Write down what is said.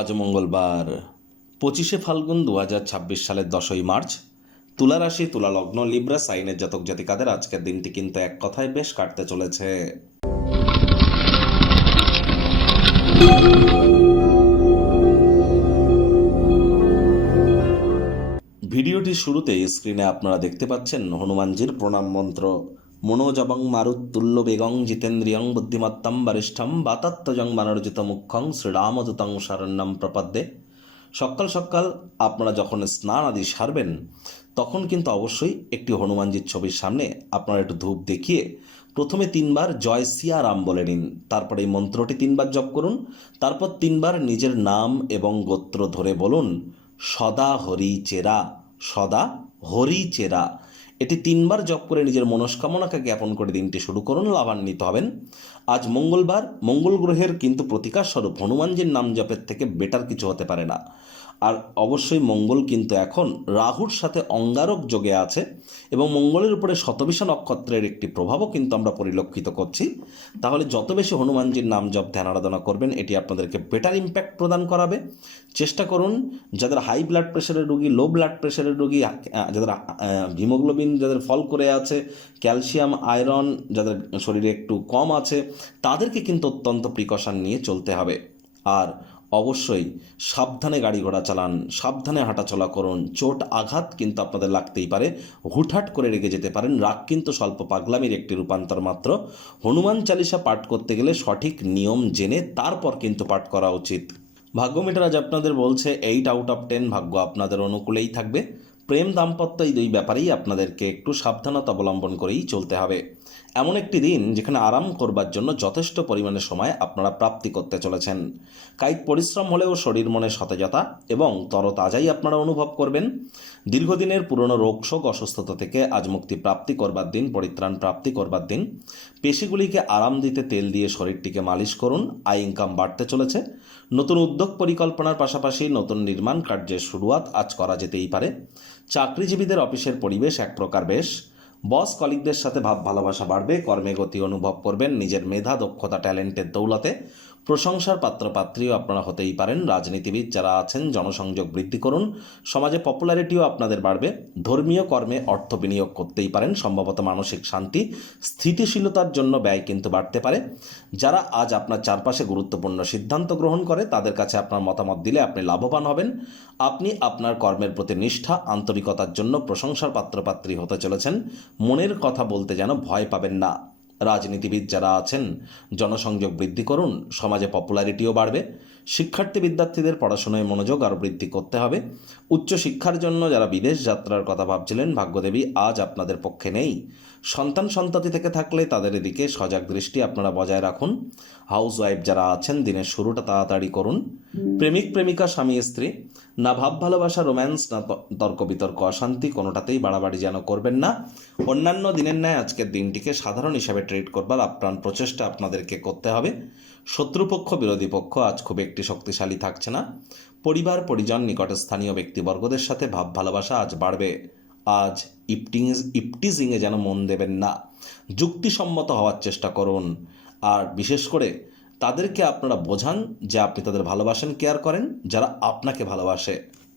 আজ মঙ্গলবার 25শে ফাল্গুন 2026 সালের 10ই মার্চ। তুলা রাশি, তুলা লগ্ন, লিব্রা সাইনের জাতক জাতিকাদের আজকের দিনটি কিন্তু এক কথায় বেশ কাটতে চলেছে। ভিডিওটির শুরুতেই স্ক্রিনে আপনারা দেখতে পাচ্ছেন হনুমানজির প্রণাম মন্ত্র। মনোজবং মারুত্তুল্য বেগং জিতেন্দ্রিয়ং বুদ্ধিমত্তম বরিষ্ঠম বাতাত্তজং বানরজিত মুখ্যং শ্রীরামদূতং শরণ্যম প্রপদ্যে। সকাল সকাল আপনারা যখন স্নান আদি সারবেন তখন কিন্তু অবশ্যই একটি হনুমানজির ছবির সামনে আপনারা একটু ধূপ দেখিয়ে প্রথমে 3বার জয় সিয়ারাম বলে নিন। তারপর এই মন্ত্রটি 3বার জপ করুন। তারপর 3বার নিজের নাম এবং গোত্র ধরে বলুন সদা হরি চেরা, সদা হরি চেরা। এটি 3বার জপ করে নিজের মনস্কামনাকে জ্ঞাপন করে দিনটি শুরু করুন, লাভান্বিত হবেন। আজ মঙ্গলবার, মঙ্গল গ্রহের কিন্তু প্রতিকার স্বরূপ হনুমানজির নাম জপের থেকে বেটার কিছু হতে পারে না। আর অবশ্যই মঙ্গল কিন্তু এখন রাহুর সাথে অঙ্গারক যোগে আছে এবং মঙ্গলের উপরে শতবিশা নক্ষত্রের একটি প্রভাবও কিন্তু আমরা পরিলক্ষিত করছি। তাহলে যত বেশি হনুমানজির নাম জপ ধ্যান আরাধনা করবেন এটি আপনাদেরকে বেটার ইম্প্যাক্ট প্রদান করাবে। চেষ্টা করুন যাদের হাই ব্লাড প্রেশারের রোগী, লো ব্লাড প্রেশারের রোগী, যাদের হিমোগ্লোবিন যাদের ফল করে আছে, ক্যালসিয়াম আয়রন যাদের শরীরে একটু কম আছে, তাদেরকে কিন্তু অত্যন্ত প্রিকশন নিয়ে চলতে হবে। আর অবশ্যই সাবধানে গাড়ি ঘোড়া চালান, সাবধানে হাঁটাচলা করুন। চোট আঘাত কিন্তু আপনাদের লাগতেই পারে, হুটহাট করে রেগে যেতে পারেন। রাগ কিন্তু স্বল্প পাগলামির একটি রূপান্তর মাত্র। হনুমান চালিসা পাঠ করতে গেলে সঠিক নিয়ম জেনে তারপর কিন্তু পাঠ করা উচিত। ভাগ্য মিটার আজ আপনাদের বলছে 8 আউট অফ 10 ভাগ্য আপনাদের অনুকূলেই থাকবে। প্রেম দাম্পত্য এই দুই ব্যাপারেই আপনাদেরকে একটু সাবধানতা অবলম্বন করেই চলতে হবে। এমন একটি দিন যেখানে আরাম করবার জন্য যথেষ্ট পরিমাণে সময় আপনারা প্রাপ্তি করতে চলেছেন। কায়িক পরিশ্রম হলেও শরীর মনে সতেজতা এবং তরতাজাই আপনারা অনুভব করবেন। দীর্ঘদিনের পুরনো রোগশোক অসুস্থতা থেকে আজ মুক্তি প্রাপ্তি করবার দিন, পরিত্রাণ প্রাপ্তি করবার দিন। পেশিগুলিকে আরাম দিতে তেল দিয়ে শরীরটিকে মালিশ করুন। আয় ইনকাম বাড়তে চলেছে। নতুন উদ্যোগ পরিকল্পনার পাশাপাশি নতুন নির্মাণ কার্যের শুরুয়াত আজ করা যেতেই পারে। চাকরিজীবীদের অফিসের পরিবেশ এক প্রকার বেশ। বস কলিগদের সাথে ভাব ভালোবাসা বাড়বে। কর্মে গতি অনুভব করবেন নিজের মেধা, দক্ষতা, ট্যালেন্টের দৌলতে। প্রশংসার পাত্রপাত্রীও আপনারা হতেই পারেন। রাজনীতিবিদ যারা আছেন জনসংযোগ বৃদ্ধি করুন। সমাজে পপুলারিটিও আপনাদের বাড়বে। ধর্মীয় কর্মে অর্থ বিনিয়োগ করতেই পারেন। সম্ভবত মানসিক শান্তি, স্থিতিশীলতার জন্য ব্যয় কিন্তু বাড়তে পারে। যারা আজ আপনার চারপাশে গুরুত্বপূর্ণ সিদ্ধান্ত গ্রহণ করে তাদের কাছে আপনার মতামত দিলে আপনি লাভবান হবেন। আপনি আপনার কর্মের প্রতি নিষ্ঠা, আন্তরিকতার জন্য প্রশংসার পাত্রপাত্রী হতে চলেছেন। মনের কথা বলতে যেন ভয় পাবেন না। রাজনীতিবিদ যারা আছেন জনসংযোগ বৃদ্ধি করুন। সমাজে পপুলারিটিও বাড়বে। শিক্ষার্থী বিদ্যার্থীদের পড়াশোনায় মনোযোগ আরও বৃদ্ধি করতে হবে। উচ্চশিক্ষার জন্য যারা বিদেশ যাত্রার কথা ভাবছিলেন ভাগ্যদেবী আজ আপনাদের পক্ষে নেই। সন্তান সন্ততি থেকে থাকলে তাদের এদিকে সজাগ দৃষ্টি আপনারা বজায় রাখুন। হাউস ওয়াইফ যারা আছেন দিনের শুরুটা তাড়াতাড়ি করুন। প্রেমিক প্রেমিকা, স্বামী স্ত্রী, না ভাব ভালোবাসা, রোম্যান্স, না তর্ক বিতর্ক, অশান্তি, কোনোটাতেই বাড়াবাড়ি যেন করবেন না। অন্যান্য দিনের ন্যায় আজকের দিনটিকে সাধারণ হিসাবে ট্রিট করবার আপ্রাণ প্রচেষ্টা আপনাদেরকে করতে হবে। শত্রুপক্ষ, বিরোধী পক্ষ আজ খুব একটি শক্তিশালী থাকছে না। পরিবার, পরিজন, নিকটে স্থানীয় ব্যক্তিবর্গদের সাথে ভাব ভালোবাসা আজ বাড়বে। আজ ইপটিজিংয়ে যেন মন দেবেন না। যুক্তিসম্মত হওয়ার চেষ্টা করুন। আর বিশেষ করে তাদেরকে আপনারা বোঝান যে আপনি তাদের ভালোবাসেন, কেয়ার করেন, যারা আপনাকে ভালোবাসে।